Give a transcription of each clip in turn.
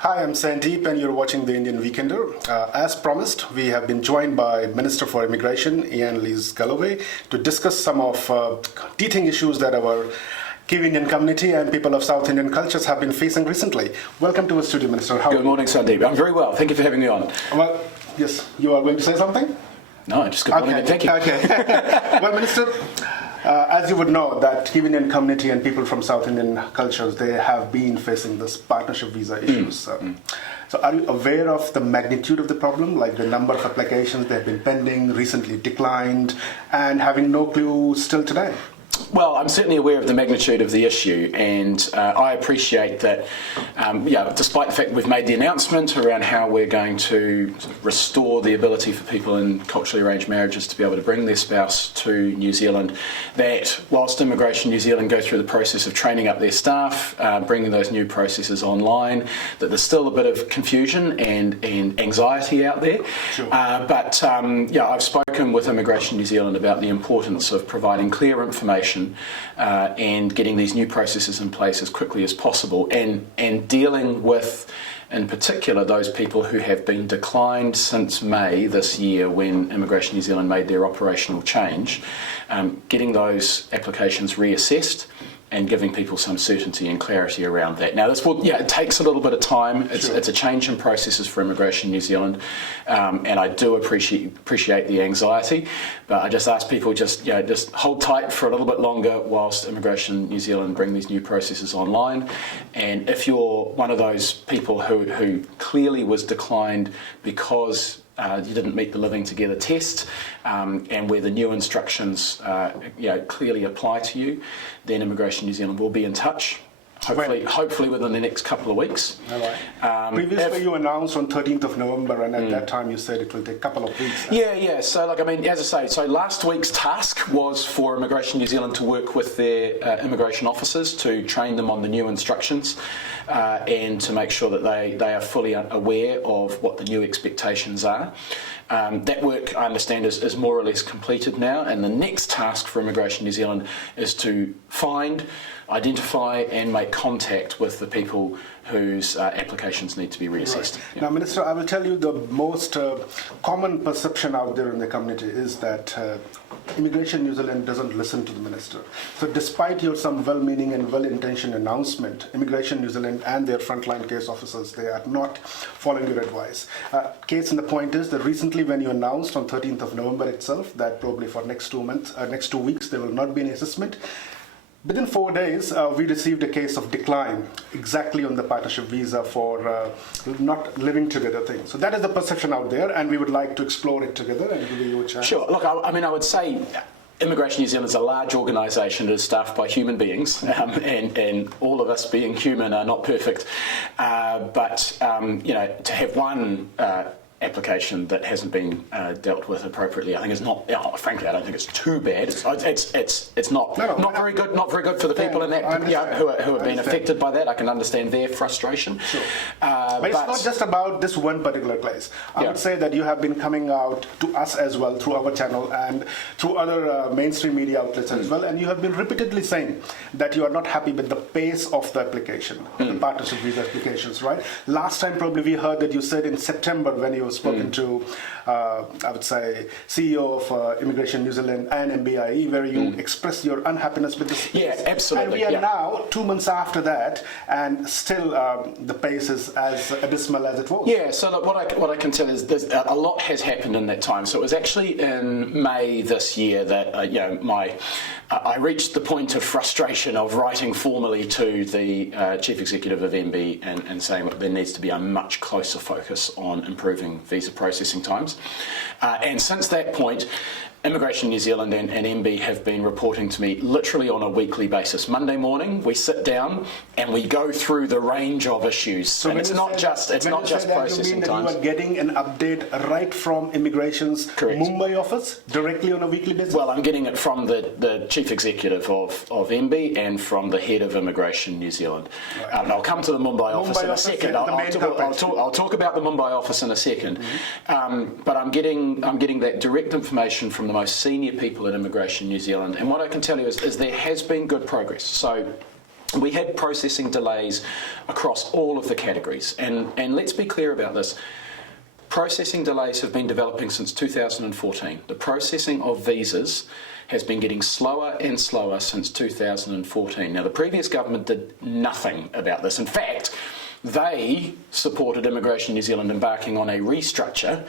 Hi, I'm Sandeep and you're watching The Indian Weekender. As promised, we have been joined by Minister for Immigration, Iain Lees-Galloway, to discuss some of teething issues that our Kiwi Indian community and people of South Indian cultures have been facing recently. Welcome to our studio, Minister. Good morning, Sandeep. I'm very well. Thank you for having me on. Well, yes, you are going to say something? No, just good morning and thank you. Okay. Well, Minister, as you would know, that Kiwi Indian community and people from South Indian cultures, they have been facing this partnership visa issues. So are you aware of the magnitude of the problem, like the number of applications that have been pending, recently declined, and having no clue still today? Well, I'm certainly aware of the magnitude of the issue, and I appreciate that, despite the fact that we've made the announcement around how we're going to restore the ability for people in culturally arranged marriages to be able to bring their spouse to New Zealand, that whilst Immigration New Zealand go through the process of training up their staff, bringing those new processes online, that there's still a bit of confusion and anxiety out there. Sure. I've spoken with Immigration New Zealand about the importance of providing clear information and getting these new processes in place as quickly as possible, and dealing with, in particular, those people who have been declined since May this year when Immigration New Zealand made their operational change, getting those applications reassessed and giving people some certainty and clarity around that. Now, it takes a little bit of time. It's a change in processes for Immigration New Zealand, and I do appreciate the anxiety. But I just ask people just hold tight for a little bit longer whilst Immigration New Zealand bring these new processes online. And if you're one of those people who clearly was declined because you didn't meet the Living Together test, and where the new instructions clearly apply to you, then Immigration New Zealand will be in touch. Hopefully within the next couple of weeks. All right. Previously you announced on 13th of November, and at that time you said it will take a couple of weeks. Yeah. So, as I say, last week's task was for Immigration New Zealand to work with their immigration officers to train them on the new instructions and to make sure that they are fully aware of what the new expectations are. That work, I understand, is more or less completed now, and the next task for Immigration New Zealand is to find, identify and make contact with the people whose applications need to be reassessed. Right. Yeah. Now, Minister, I will tell you the most common perception out there in the community is that Immigration New Zealand doesn't listen to the Minister. So despite your some well-meaning and well-intentioned announcement, Immigration New Zealand and their frontline case officers, they are not following your advice. Case in the point is that recently when you announced on 13th of November itself that probably for next 2 weeks, there will not be any assessment, within 4 days, we received a case of decline exactly on the partnership visa for not living together thing. So that is the perception out there, and we would like to explore it together and give you a chance. Sure. Look, I would say Immigration New Zealand is a large organisation that is staffed by human beings, and all of us being human are not perfect. To have one application that hasn't been dealt with appropriately, I think is not. Frankly, I don't think it's too bad. It's not very good. Not very good for the people in that who have been affected by that. I can understand their frustration. Sure. But it's not just about this one particular case. I would say that you have been coming out to us as well through our channel and through other mainstream media outlets as well, and you have been repeatedly saying that you are not happy with the pace of the application, the partnership visa applications. Right? Last time, probably we heard that you said in September when you spoken to, I would say, CEO of Immigration New Zealand and MBIE, where you expressed your unhappiness with this pace. Yeah, absolutely. And we are now 2 months after that, and still the pace is as abysmal as it was. Yeah, so look, what I can tell is a lot has happened in that time. So it was actually in May this year that I reached the point of frustration of writing formally to the Chief Executive of MB and saying that there needs to be a much closer focus on improving visa processing times. And since that point, Immigration New Zealand and MB have been reporting to me literally on a weekly basis. Monday morning, we sit down and we go through the range of issues. So and it's not just processing times. You are getting an update right from Immigration's Mumbai office directly on a weekly basis? Well, I'm getting it from the Chief Executive of MB and from the Head of Immigration New Zealand. Right. And I'll come to the Mumbai office in a second. I'll talk about the Mumbai office in a second. But I'm getting that direct information from the most senior people at Immigration New Zealand, and what I can tell you is there has been good progress. So we had processing delays across all of the categories. And let's be clear about this. Processing delays have been developing since 2014. The processing of visas has been getting slower and slower since 2014. Now, the previous government did nothing about this. In fact, they supported Immigration New Zealand embarking on a restructure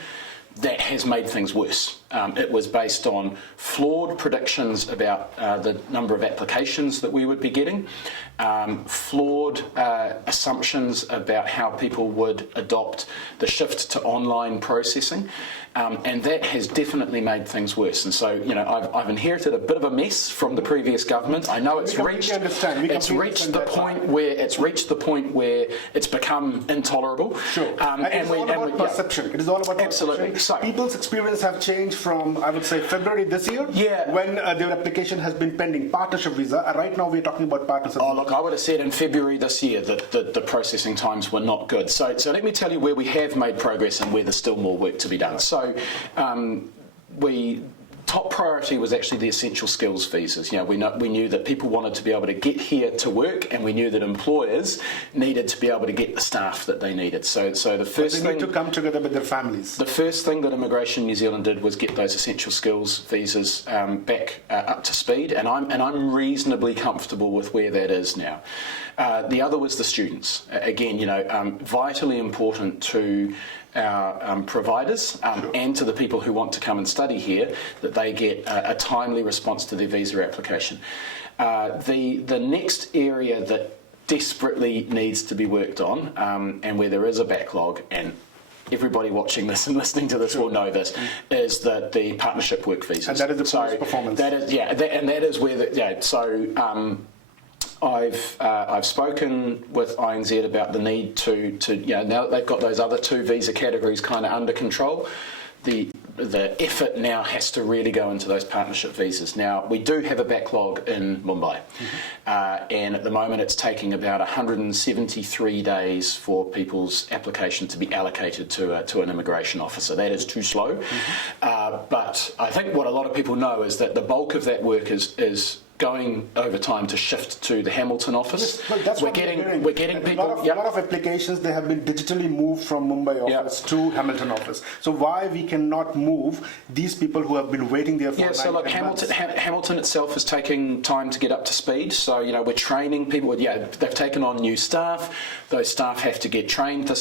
that has made things worse. It was based on flawed predictions about the number of applications that we would be getting, flawed assumptions about how people would adopt the shift to online processing, and that has definitely made things worse. And so, you know, I've inherited a bit of a mess from the previous government. I know it's reached the point where it's become intolerable. Sure. And it's all about perception. It is all about absolutely. perception. So, people's experience have changed from, I would say, February this year, when their application has been pending, partnership visa. Right now we're talking about partnership. Oh, look, I would have said in February this year that the processing times were not good. So let me tell you where we have made progress and where there's still more work to be done. So top priority was actually the essential skills visas. You know, we knew that people wanted to be able to get here to work, and we knew that employers needed to be able to get the staff that they needed. So the first thing, need to come together with their families. The first thing that Immigration New Zealand did was get those essential skills visas back up to speed, and I'm reasonably comfortable with where that is now. The other was the students. Again, you know, vitally important to our providers and to the people who want to come and study here, that they get a timely response to their visa application. The next area that desperately needs to be worked on, and where there is a backlog, and everybody watching this and listening to this will know this, is that the partnership work visas. And that is the post performance. That is, and that is where I've spoken with INZ about the need to you know, now that they've got those other two visa categories kind of under control, the effort now has to really go into those partnership visas. Now, we do have a backlog in Mumbai, and at the moment it's taking about 173 days for people's application to be allocated to an immigration officer. That is too slow, but I think what a lot of people know is that the bulk of that work is going over time to shift to the Hamilton office. Yes, well, that's we're getting people. A lot of applications, they have been digitally moved from Mumbai office to Hamilton office. So why we cannot move these people who have been waiting there for 9 so look, Hamilton itself is taking time to get up to speed. So, you know, we're training people. They've taken on new staff. Those staff have to get trained.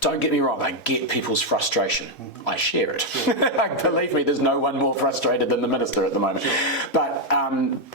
Don't get me wrong, I get people's frustration. I share it. Believe me, there's no one more frustrated than the Minister at the moment. Sure.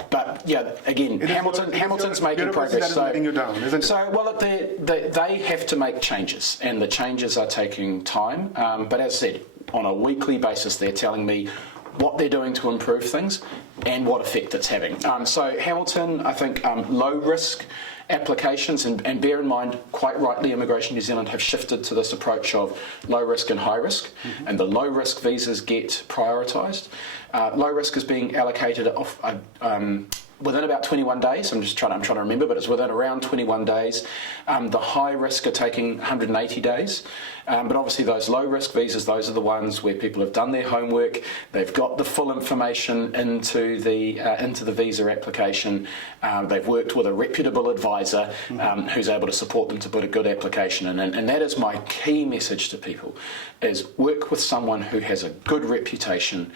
But yeah, again, Hamilton's making progress. That is letting you down, isn't it? So, well, look, they have to make changes, and the changes are taking time. But as I said, on a weekly basis, they're telling me what they're doing to improve things and what effect it's having. So Hamilton, I think, low risk applications, and bear in mind, quite rightly, Immigration New Zealand have shifted to this approach of low risk and high risk, and the low risk visas get prioritised. Low risk is being allocated off within about 21 days. I'm trying to remember, but it's within around 21 days. The high risk are taking 180 days. But obviously those low risk visas, those are the ones where people have done their homework, they've got the full information into the visa application, they've worked with a reputable advisor who's able to support them to put a good application in. And that is my key message to people, is work with someone who has a good reputation,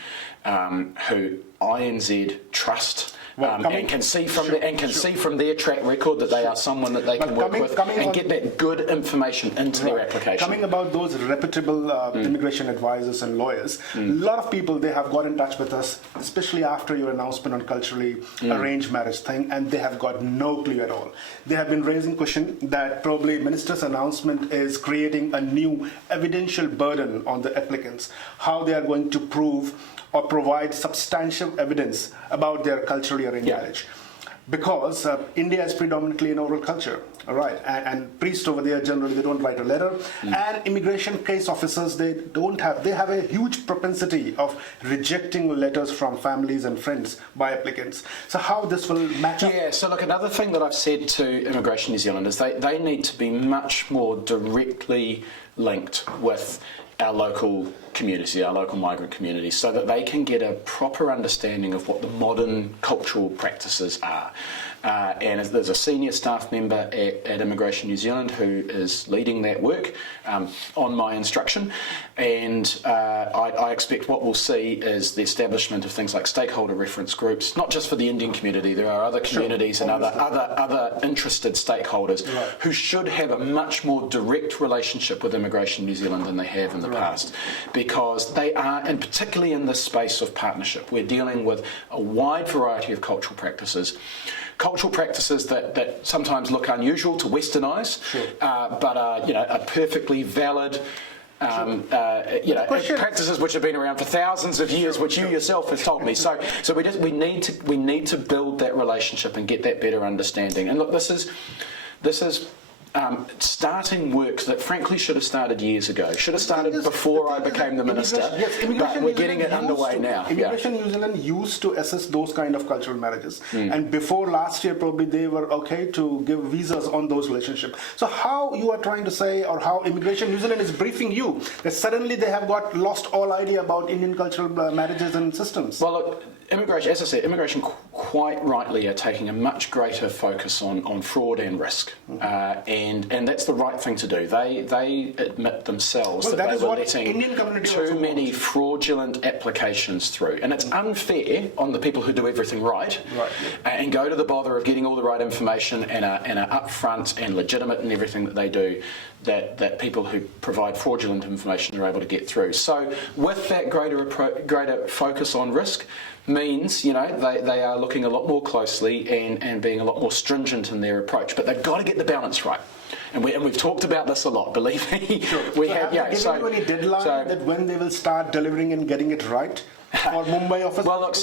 who INZ trust, and can see from their track record that they are someone that they can work with and get that good information into their application. Coming about those reputable immigration advisors and lawyers, a lot of people, they have got in touch with us, especially after your announcement on culturally arranged marriage thing, and they have got no clue at all. They have been raising question that probably Minister's announcement is creating a new evidential burden on the applicants, how they are going to prove or provide substantial evidence about their culturally arranged marriage. Because India is predominantly an oral culture, all right, and priests over there generally they don't write a letter, and immigration case officers they have a huge propensity of rejecting letters from families and friends by applicants. So how this will match up? Yeah, so look, another thing that I've said to Immigration New Zealand is they need to be much more directly linked with our local community, our local migrant community, so that they can get a proper understanding of what the modern cultural practices are. and there's a senior staff member at Immigration New Zealand who is leading that work on my instruction, and I expect what we'll see is the establishment of things like stakeholder reference groups, not just for the Indian community. There are other communities and other interested stakeholders who should have a much more direct relationship with Immigration New Zealand than they have in the past, because they are, and particularly in this space of partnership, we're dealing with a wide variety of cultural practices that sometimes look unusual to Western eyes, but are are perfectly valid. Practices which have been around for thousands of years, which you yourself have told me. So we need to build that relationship and get that better understanding. And look, this is starting work that frankly should have started years ago. Should have started before I became the minister. But we're getting it underway now. Immigration New Zealand used to assess those kind of cultural marriages, and before last year probably they were okay to give visas on those relationships. So how you are trying to say, or how Immigration New Zealand is briefing you that suddenly they have got lost all idea about Indian cultural marriages and systems? Well, look, immigration, as I said, immigration quite rightly are taking a much greater focus on fraud and risk, and that's the right thing to do. They admit themselves that they were letting too many fraudulent applications through, and it's unfair on the people who do everything right. And go to the bother of getting all the right information and are upfront and legitimate in everything that they do, that people who provide fraudulent information are able to get through. So with that greater focus on risk means, they are looking a lot more closely and being a lot more stringent in their approach. But they've got to get the balance right. And we've talked about this a lot, believe me. We have given you any deadline that when they will start delivering and getting it right for Mumbai office? Well, look,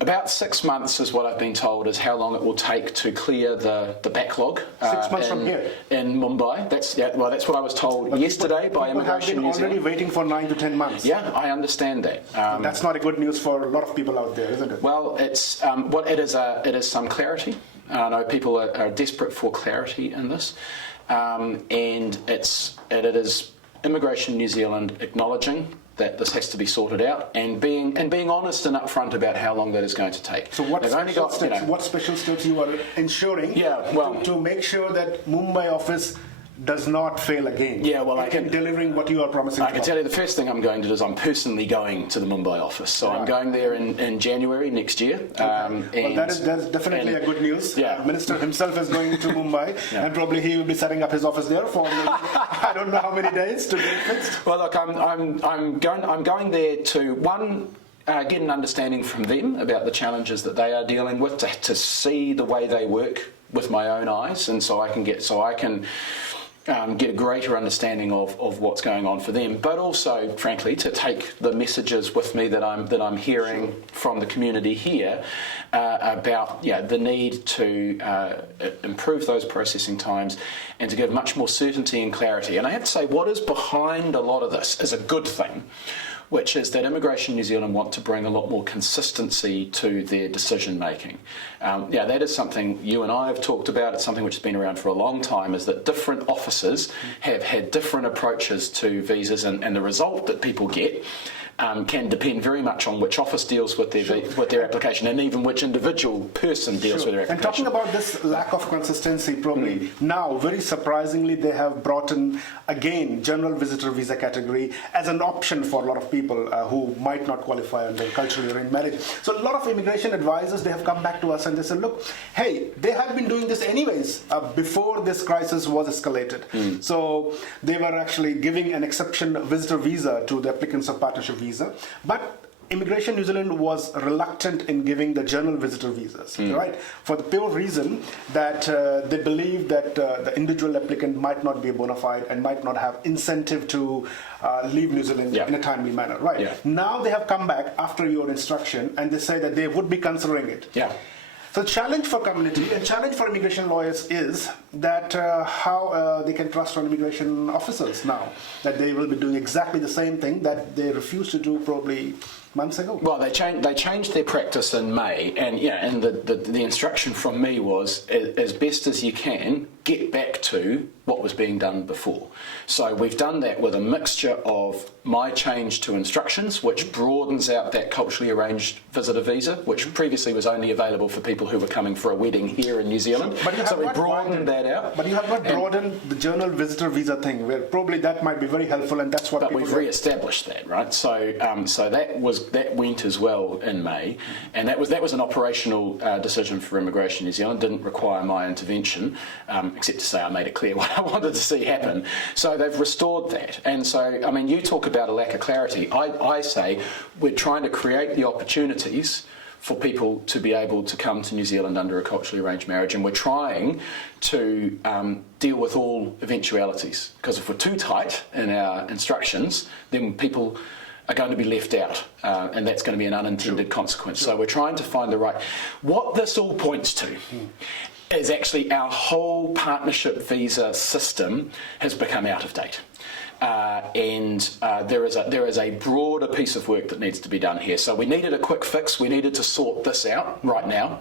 about 6 months is what I've been told is how long it will take to clear the backlog. 6 months from here? In Mumbai. That's what I was told yesterday by Immigration New Zealand. People have been already waiting for 9 to 10 months. Yeah, I understand that. That's not a good news for a lot of people out there, isn't it? Well, it's it is some clarity. I know people are desperate for clarity in this, and it is Immigration New Zealand acknowledging that this has to be sorted out and being honest and upfront about how long that is going to take. So what special steps you are ensuring to make sure that Mumbai office does not fail again? In delivering what you are promising. I can tell you the first thing I'm going to do is I'm personally going to the Mumbai office. So I'm going there in January next year. That's definitely a good news. Minister himself is going to Mumbai, and probably he will be setting up his office there for I don't know how many days to get it fixed. Well, look, I'm going there to get an understanding from them about the challenges that they are dealing with, to see the way they work with my own eyes, and so I can get a greater understanding of what's going on for them, but also, frankly, to take the messages with me that I'm hearing from the community here about the need to improve those processing times and to give much more certainty and clarity. And I have to say, what is behind a lot of this is a good thing, which is that Immigration New Zealand want to bring a lot more consistency to their decision making. That is something you and I have talked about. It's something which has been around for a long time, is that different offices have had different approaches to visas, and the result that people get can depend very much on which office deals with their application, and even which individual person deals with their application. And talking about this lack of consistency, probably now, very surprisingly, they have brought in again general visitor visa category as an option for a lot of people who might not qualify under culturally arranged marriage. So a lot of immigration advisors, they have come back to us and they said, look, hey, they have been doing this anyways before this crisis was escalated. So they were actually giving an exception visitor visa to the applicants of partnership visa, but Immigration New Zealand was reluctant in giving the general visitor visas, right? For the pure reason that they believe that the individual applicant might not be a bona fide and might not have incentive to leave New Zealand in a timely manner, right? Now they have come back after your instruction and they say that they would be considering it. So the challenge for community and challenge for immigration lawyers is that how they can trust on immigration officers now, that they will be doing exactly the same thing that they refused to do probably months ago. Well, they changed their practice in May, and the instruction from me was, as best as you can, get back to what was being done before. So we've done that with a mixture of my change to instructions, which broadens out that culturally arranged visitor visa, which previously was only available for people who were coming for a wedding here in New Zealand. Sure. So we broadened that out. But you have not broadened the journal visitor visa thing, where probably that might be very helpful, and that's what. But we've re-established that, right? So that went as well in May, and that was an operational decision for Immigration New Zealand. Didn't require my intervention, except to say I made it clear what I wanted to see happen. So they've restored that, and so I mean, you talk about a lack of clarity. I say we're trying to create the opportunities for people to be able to come to New Zealand under a culturally arranged marriage, and we're trying to deal with all eventualities, because if we're too tight in our instructions, then people are going to be left out, and that's going to be an unintended consequence. So we're trying to find the right... What this all points to is actually our whole partnership visa system has become out of date. There is a broader piece of work that needs to be done here. So we needed a quick fix. We needed to sort this out right now.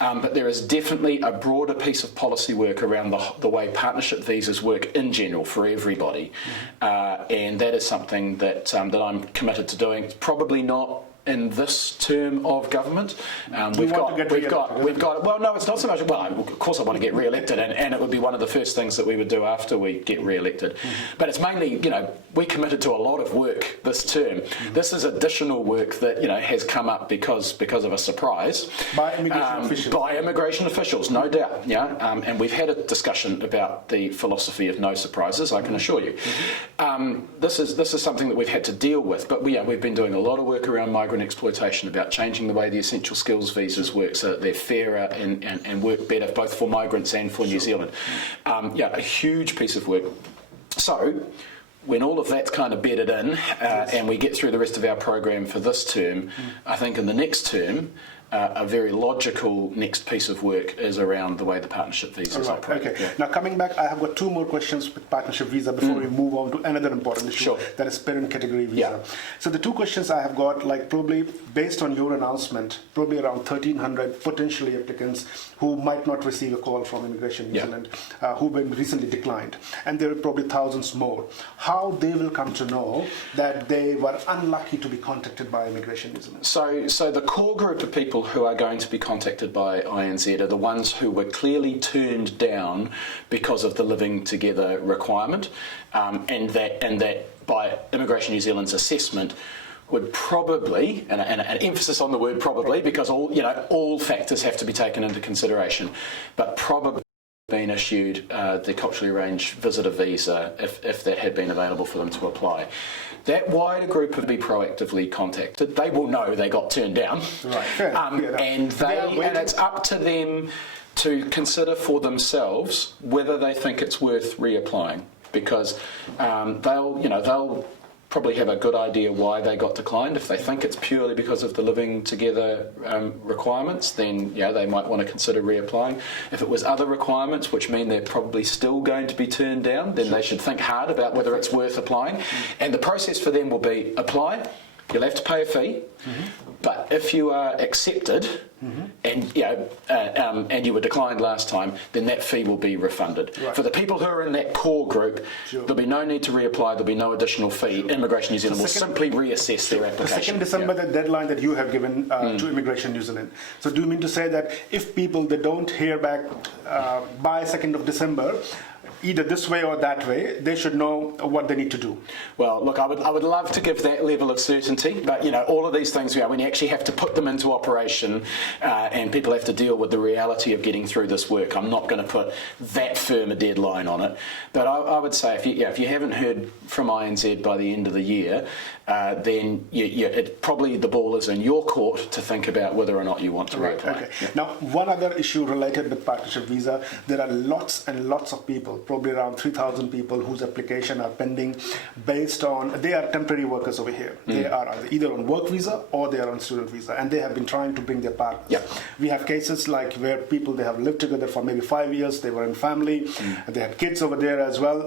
But there is definitely a broader piece of policy work around the way partnership visas work in general for everybody. And that is something that I'm committed to doing. It's probably not in this term of government. We've got. Well, no, it's not so much. Well, of course, I want to get re-elected, and it would be one of the first things that we would do after we get re-elected. But it's mainly, we committed to a lot of work this term. This is additional work that has come up because of a surprise by immigration officials. By immigration officials, no doubt. Yeah, and we've had a discussion about the philosophy of no surprises. I can assure you. This is something that we've had to deal with. But we've been doing a lot of work around migrant exploitation, about changing the way the essential skills visas work so that they're fairer and work better both for migrants and for New Zealand. A huge piece of work. So when all of that's kind of bedded in and we get through the rest of our program for this term, I think in the next term, a very logical next piece of work is around the way the partnership visas operate. Okay. Yeah. Now coming back, I have got two more questions with partnership visa before we move on to another important issue, that is parent category visa. Yeah. So the two questions I have got, probably based on your announcement, probably around 1,300 potentially applicants who might not receive a call from Immigration New Zealand, who've been recently declined, and there are probably thousands more. How they will come to know that they were unlucky to be contacted by Immigration New Zealand? So the core group of people who are going to be contacted by INZ are the ones who were clearly turned down because of the living together requirement, and that by Immigration New Zealand's assessment would probably, and an emphasis on the word probably, because all factors have to be taken into consideration, but probably been issued the culturally arranged visitor visa if that had been available for them to apply. That wider group would be proactively contacted. They will know they got turned down, and it's up to them to consider for themselves whether they think it's worth reapplying, because they'll probably have a good idea why they got declined. If they think it's purely because of the living together requirements, then they might want to consider reapplying. If it was other requirements, which mean they're probably still going to be turned down, then they should think hard about whether it's worth applying. And the process for them will be apply, you'll have to pay a fee, but if you are accepted and you were declined last time, then that fee will be refunded. For the people who are in that core group, there'll be no need to reapply, there'll be no additional fee. Immigration New Zealand will simply reassess their application. The 2nd December, the deadline that you have given to Immigration New Zealand. So do you mean to say that if people they don't hear back by 2nd of December, either this way or that way, they should know what they need to do? Well, look, I would love to give that level of certainty, but all of these things, when you actually have to put them into operation and people have to deal with the reality of getting through this work, I'm not going to put that firm a deadline on it. But I would say if you haven't heard from INZ by the end of the year, then it probably the ball is in your court to think about whether or not you want to reapply. Okay. Now, one other issue related with partnership visa, there are lots and lots of people, probably around 3,000 people whose application are pending based on, they are temporary workers over here. They are either on work visa or they are on student visa, and they have been trying to bring their partners. Yeah. We have cases like where people, they have lived together for maybe 5 years, they were in family, they had kids over there as well.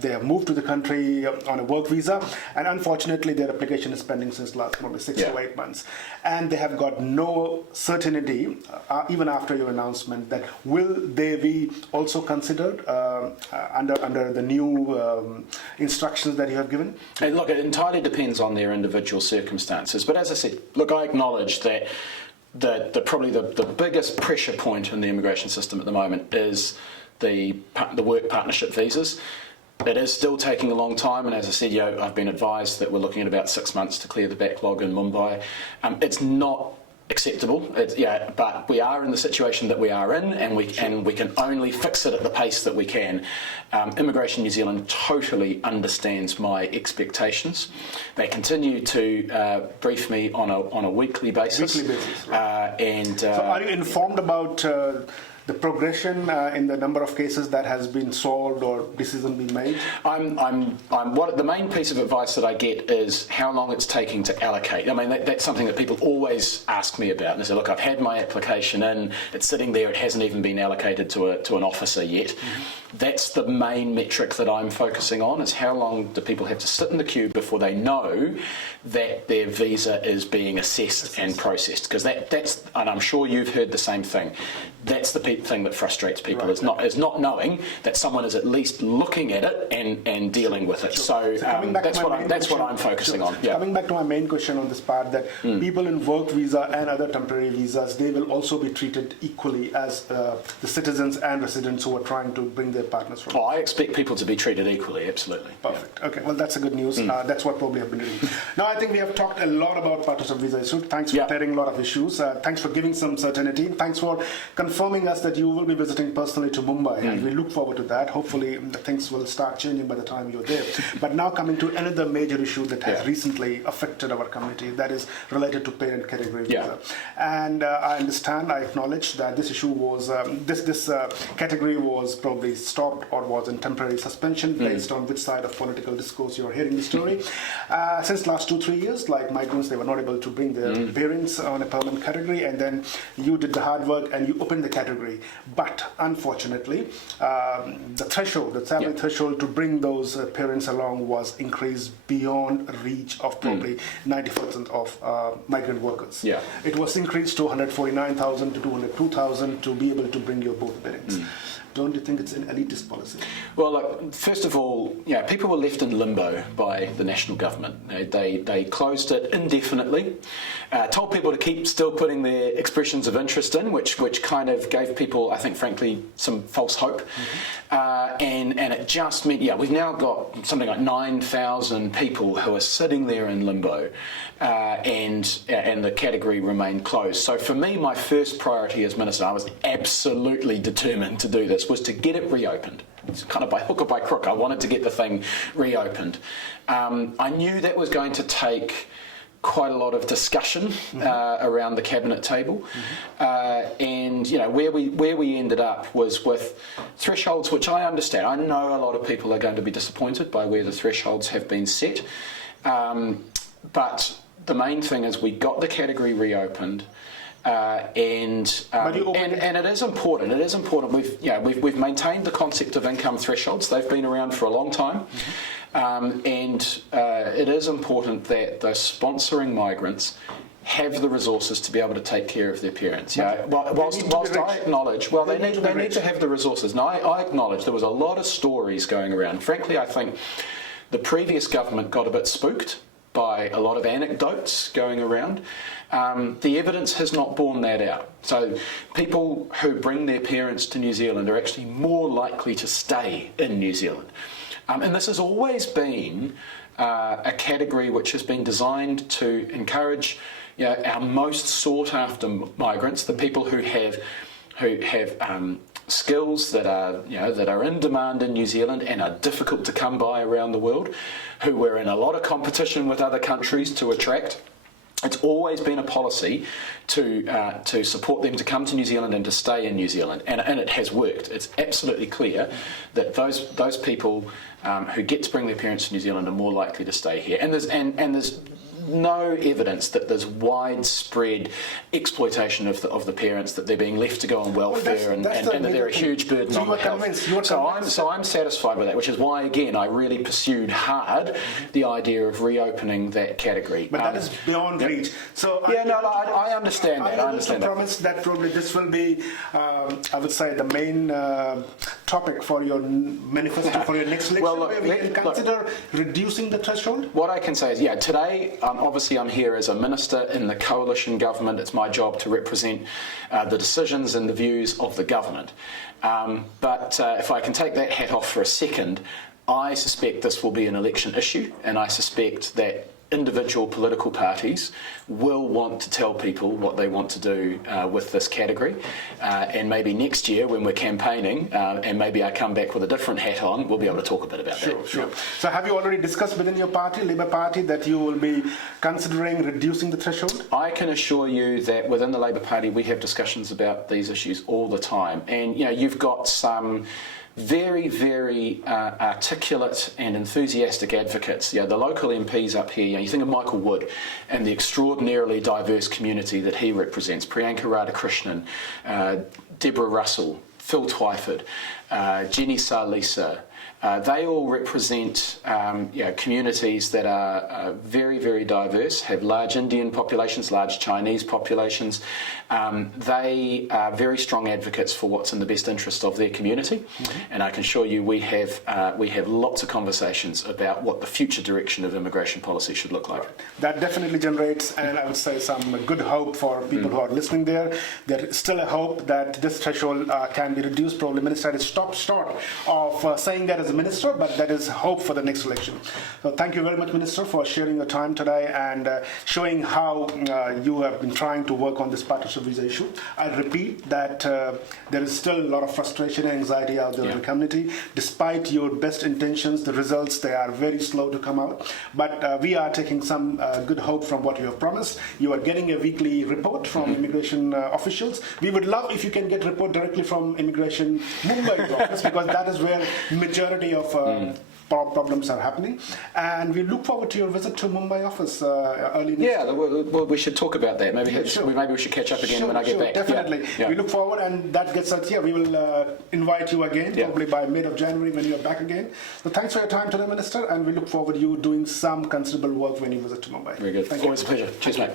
They have moved to the country on a work visa, and unfortunately their application is pending since last probably 6 to 8 months. And they have got no certainty, even after your announcement, that will they be also considered under the new instructions that you have given? And look, it entirely depends on their individual circumstances. But as I said, look, I acknowledge that probably the biggest pressure point in the immigration system at the moment is the work partnership visas. It is still taking a long time, and as I said, I've been advised that we're looking at about 6 months to clear the backlog in Mumbai. It's not acceptable, but we are in the situation that we are in, and we can only fix it at the pace that we can. Immigration New Zealand totally understands my expectations. They continue to brief me on a weekly basis. Right. So are you informed about the progression in the number of cases that has been solved or decision been made? The main piece of advice that I get is how long it's taking to allocate. I mean, that's something that people always ask me about. And they say, look, I've had my application in, it's sitting there, it hasn't even been allocated to an officer yet. That's the main metric that I'm focusing on, is how long do people have to sit in the queue before they know that their visa is being assessed and processed. Because that's, and I'm sure you've heard the same thing, that's the thing that frustrates people, right. is not knowing that someone is at least looking at it and dealing with it. Sure. So that's what I'm focusing on. Yeah. Coming back to my main question on this part, that people in work visa and other temporary visas, they will also be treated equally as the citizens and residents who are trying to bring their partners from. Oh, I expect people to be treated equally, absolutely. Perfect. Okay, well, that's a good news. That's what probably have been doing. Now, I think we have talked a lot about partnership visa issue. Thanks for clearing a lot of issues. Thanks for giving some certainty. Thanks for confirming us that you will be visiting personally to Mumbai, and we look forward to that. Hopefully, things will start changing by the time you're there. But now coming to another major issue that has recently affected our community, that is related to parent category visa. And I understand, I acknowledge that this issue was, this category was probably stopped or was in temporary suspension based on which side of political discourse you're hearing the story. Since last 2-3 years, like migrants, they were not able to bring their parents on a permanent category, and then you did the hard work and you opened the category. But unfortunately, the threshold, the salary threshold to bring those parents along was increased beyond reach of probably 90% of migrant workers. Yeah. It was increased to 149,000 to 202,000 to be able to bring your both parents. Don't you think it's an elitist policy? Well, look, first of all, people were left in limbo by the national government. They closed it indefinitely, told people to keep still putting their expressions of interest in, which kind of gave people, I think, frankly, some false hope. And it just meant, we've now got something like 9,000 people who are sitting there in limbo, and the category remained closed. So for me, my first priority as Minister, I was absolutely determined to do this, was to get it reopened. It's kind of by hook or by crook. I wanted to get the thing reopened. I knew that was going to take quite a lot of discussion around the cabinet table, and where we ended up was with thresholds, which I understand. I know a lot of people are going to be disappointed by where the thresholds have been set, but the main thing is we got the category reopened. And it is important. It is important. We've maintained the concept of income thresholds. They've been around for a long time, and it is important that the sponsoring migrants have the resources to be able to take care of their parents. Whilst I acknowledge, they need to have the resources. Now, I acknowledge there was a lot of stories going around. Frankly, I think the previous government got a bit spooked by a lot of anecdotes going around. The evidence has not borne that out. So people who bring their parents to New Zealand are actually more likely to stay in New Zealand. And this has always been a category which has been designed to encourage our most sought after migrants, the people who have skills that are in demand in New Zealand and are difficult to come by around the world, who we're in a lot of competition with other countries to attract. It's always been a policy to support them to come to New Zealand and to stay in New Zealand, and it has worked. It's absolutely clear that those people who get to bring their parents to New Zealand are more likely to stay here. And there's no evidence that there's widespread exploitation of the parents, that they're being left to go on welfare, and that they're a huge burden on the health. So I'm satisfied with that, which is why, again, I really pursued hard the idea of reopening that category. But that is beyond reach. So I understand that. I understand that. Promise that probably this will be, I would say, the main topic for your manifesto for your next election, where we can consider reducing the threshold. What I can say is, today, obviously I'm here as a minister in the coalition government. It's my job to represent the decisions and the views of the government. But if I can take that hat off for a second, I suspect this will be an election issue, and I suspect that individual political parties will want to tell people what they want to do with this category, and maybe next year when we're campaigning, and maybe I come back with a different hat on, we'll be able to talk a bit about that. Sure. So have you already discussed within your party, Labour Party, that you will be considering reducing the threshold? I can assure you that within the Labour Party we have discussions about these issues all the time, and you've got some very, very articulate and enthusiastic advocates. The local MPs up here, you think of Michael Wood and the extraordinarily diverse community that he represents, Priyanka Radhakrishnan, Deborah Russell, Phil Twyford, Jenny Salisa. They all represent communities that are very, very diverse, have large Indian populations, large Chinese populations. They are very strong advocates for what's in the best interest of their community, and I can assure you we have lots of conversations about what the future direction of immigration policy should look like. That definitely generates, and I would say, some good hope for people who are listening there. There is still a hope that this threshold can be reduced. Probably Minister has stopped short of saying that as a minister, but that is hope for the next election. So thank you very much, Minister, for sharing your time today and showing how you have been trying to work on this partnership visa issue. I repeat that there is still a lot of frustration and anxiety out there in the community. Despite your best intentions, the results, they are very slow to come out. But we are taking some good hope from what you have promised. You are getting a weekly report from immigration officials. We would love if you can get report directly from Immigration Mumbai's office, because that is where majority of problems are happening, and we look forward to your visit to Mumbai office early next year. Well, we should talk about that. Maybe maybe we should catch up again when I get back. Definitely. We look forward, and that gets us here. We will invite you again, probably by mid of January when you are back again. So thanks for your time today, Minister, and we look forward to you doing some considerable work when you visit to Mumbai. Very good. Always a pleasure. Cheers, mate.